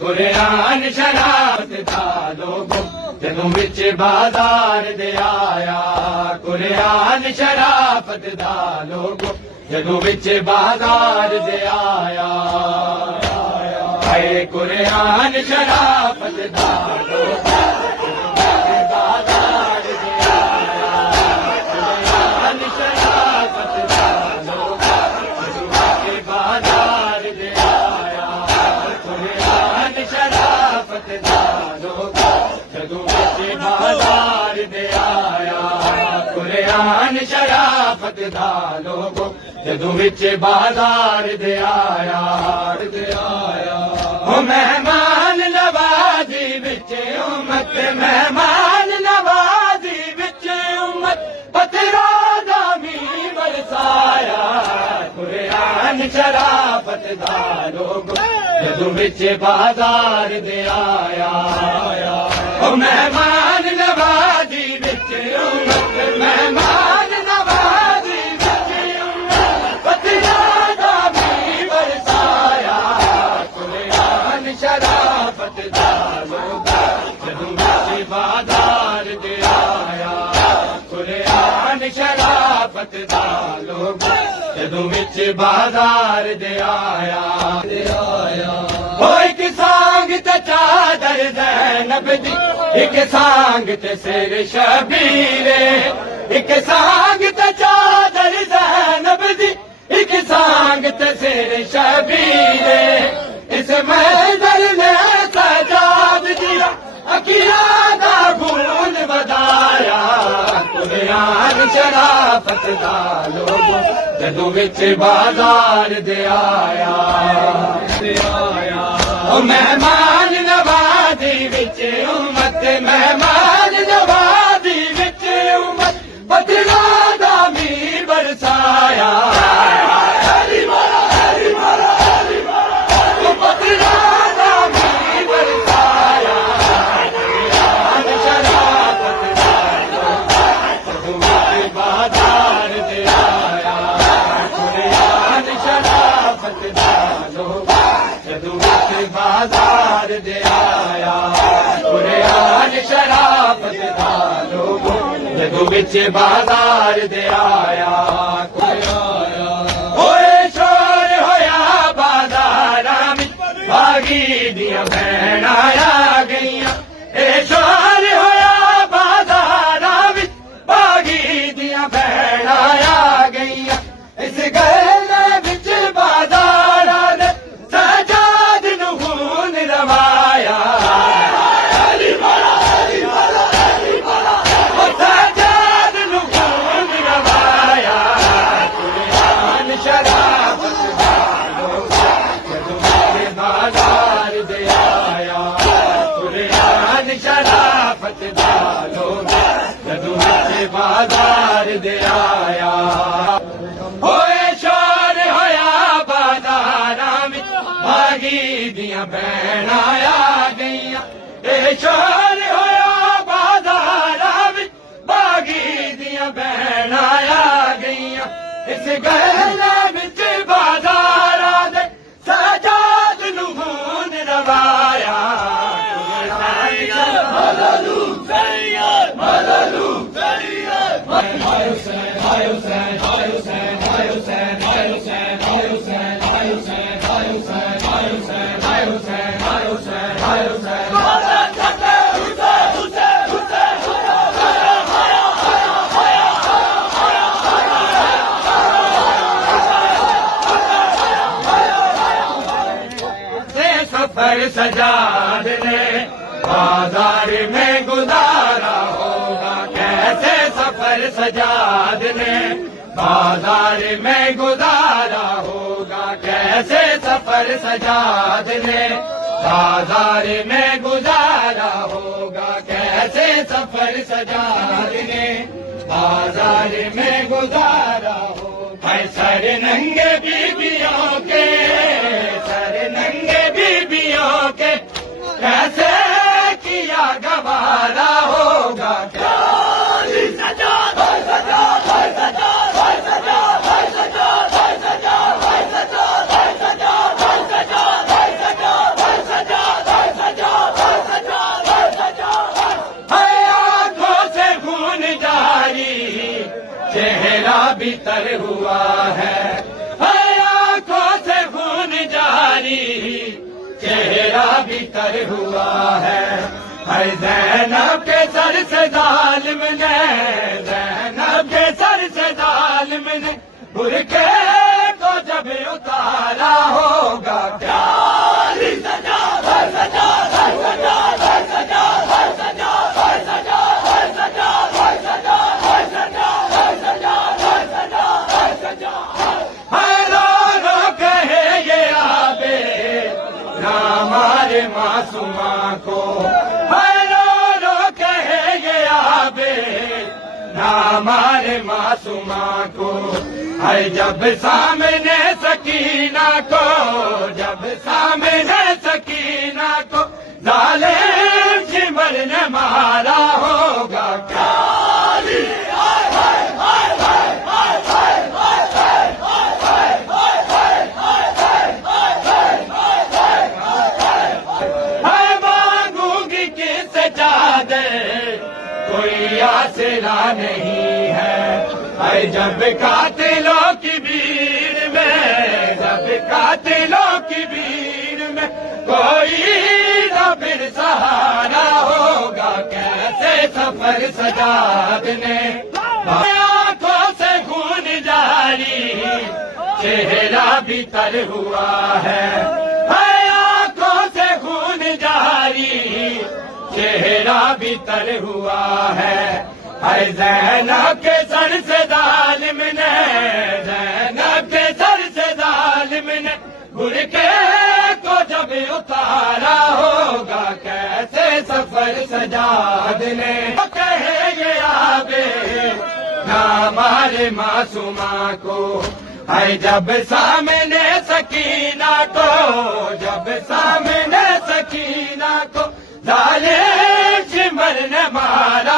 قرآن شرافت دا لوگو جدوں وچ بازار دے آیا قرآن شرافت دا لوگو جدوں وچ بازار دے آیا اے قرآن شرافت دا لوگو شرافت دا لوگو جدوں وچ بازار دے آیا او مہمان نوازی وچ امت مہمان نوازی وچ امت پتھرا دا میਂਹ برسایا قرآن شرافت دا لوگو جدوں وچ بازار دے آیا او مہمان نوازی وچ امت مہمان نوازی وچ امت پتھرا دا میਂਹ برسایا قرآن شرافت دا لوگو جدوں وچ بازار دے آیا قرآن شرافت دا لوگو جدوں وچ بازار دے آیا ایک سانگ تے چادر زینب دی ایک سانگ تے سر شبیر ایک سانگ تے چادر زینب دی ایک سانگ تے سر شبیر اس محضر نے سجاد دیا اکیا دا خون بدایا قرآن شرافت دا لوگو جدوں وچ بازار دے آیا او مہمان نوازی وچ امت مہمان نوازی وچ امت پتھرا دا میਂਹ برسایا پتھرا دا میਂਹ برسایا قرآن شرافت دا لوگو جدوں وچ بازار دے آیا قرآن شرافت دا لوگو جدوں وچ بازار دے آیا قرآن شرافت دا لوگو جدوں وچ بازار دے آیا ہوئے شور ہویا بازاراں وچ باغی دیاں بہناں آ گئیاں اے شور ہویا بازاراں وچ باغی دیاں بہناں آ گئیاں اس گل وچ بازاراں دے سجاد نوں خون روایا سجاد نوں خون روایا قرآن شرافت دا لوگو جدوں وچ بازار دے آیا قرآن شرافت دا لوگو جدوں وچ بازار دے آیا ہوئے شور ہویا بازاراں وچ باغی دیاں بہناں آ گئیاں اے شور ہویا بازاراں وچ باغی دیاں بہناں آ گئیاں اس گل وچ بازاراں دے سجاد نوں خون روایا سفر سجاد نے بازار میں گزارا ہوگا کیسے سفر سجاد نے بازار میں گزارا ہوگا کیسے سفر سجاد نے بازار میں گزارا ہوگا کیسے سفر سجاد نے بازار میں گزارا ہوگا سر ننگے بیبیوں کے سر ننگے بیبیوں کے کیسے کیا گوارا ہوگا سجاد تر ہوا ہے آنکھوں سے خون جاری چہرہ بھی تر ہوا ہے زینب کے سر سے ظالم نے زینب کے سر سے ظالم نے برقعے کو جب اتارا ہوگا پیاری سجا سجا سجا سجا سجا سجا سجا سجا سجا رو کہے یہ آبے ہمارے معصوماں کو رو کہے یہ آبے ہمارے معصوماں کو ہے جب سامنے سکینہ کو جب سامنے سکینہ کو ظالم شمر نے مارا ہوگا کالی مانگوں گی کس چادر کوئی آسرا نہیں ہے جب قاتلوں کی بھیڑ میں جب قاتلوں کی بھیڑ میں کوئی نہ پھر سہارا ہوگا کیسے سفر سجاد نے آنکھوں سے خون جاری چہرہ بھی تر ہوا ہے آنکھوں سے خون جاری چہرہ بھی تر ہوا ہے زینب کے سر سے ظالم نے زینب کے سر سے ظالم نے برقعے کو جب اتارا ہوگا کیسے سفر سجاد نے کہے یہ آبے ہمارے معصوماں کو ہے جب سامنے سکینہ کو جب سامنے سکینہ کو ظالم شمر نے مارا